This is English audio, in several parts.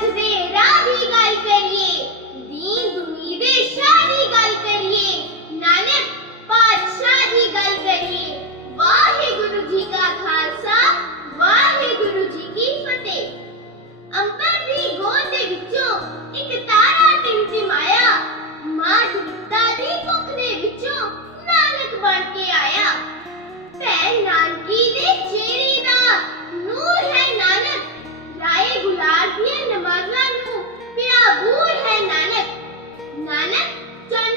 to the Done.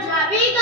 Javido.